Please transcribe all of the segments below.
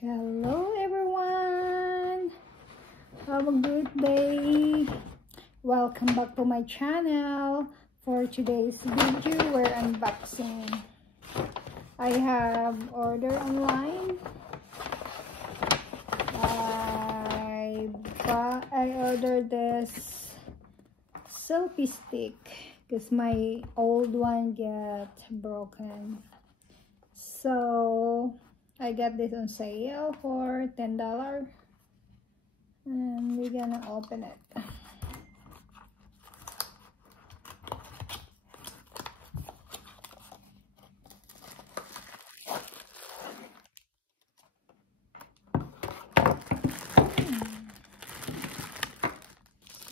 Hello everyone, have a good day. Welcome back to my channel. For today's video, we're unboxing. I have ordered online. I ordered this selfie stick because my old one got broken. So I got this on sale for $10 and we're gonna open it.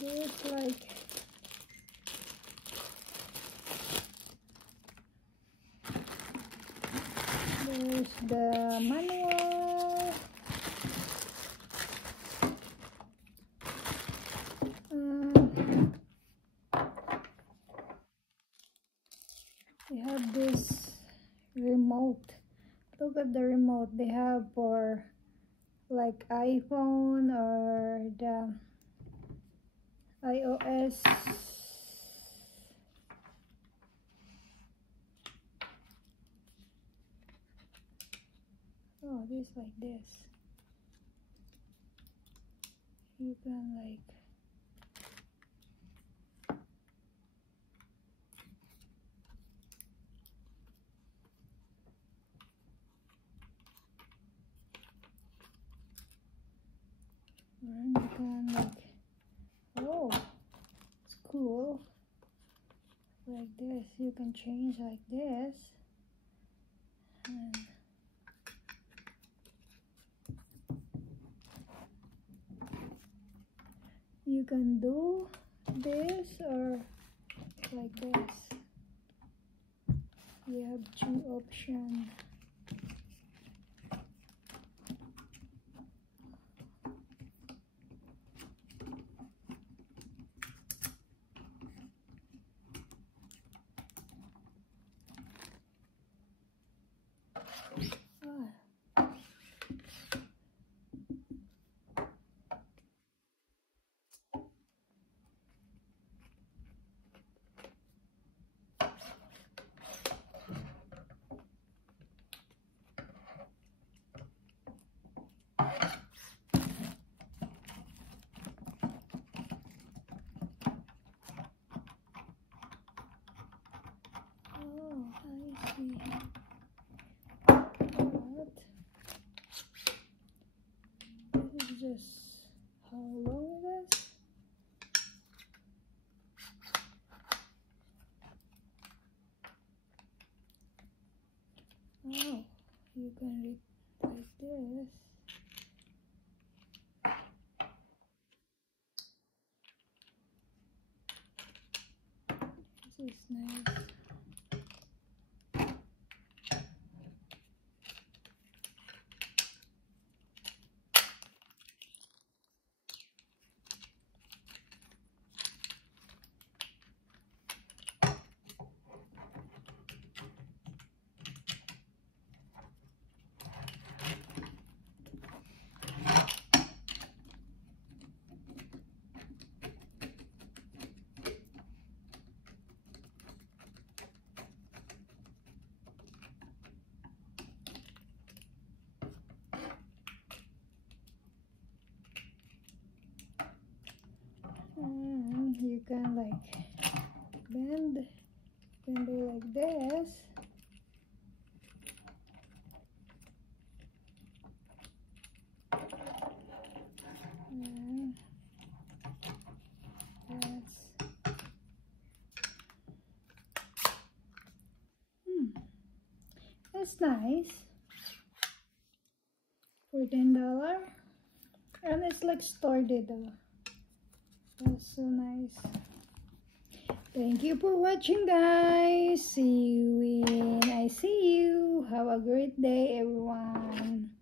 Looks like there's the manual. We have this remote. Look at the remote they have for like iPhone or the iOS. Oh, this like this. You can like and you can like, oh, it's cool. Like this, you can change like this. And you can do this or like this. You have two options. I see. What? This is just how long it is. Oh, you can read like this. This is nice. And you can like bend, you can do like this. And that's nice for $10, and it's like stored it. That's so nice. Thank you for watching, guys. See you when I see you. Have a great day, everyone.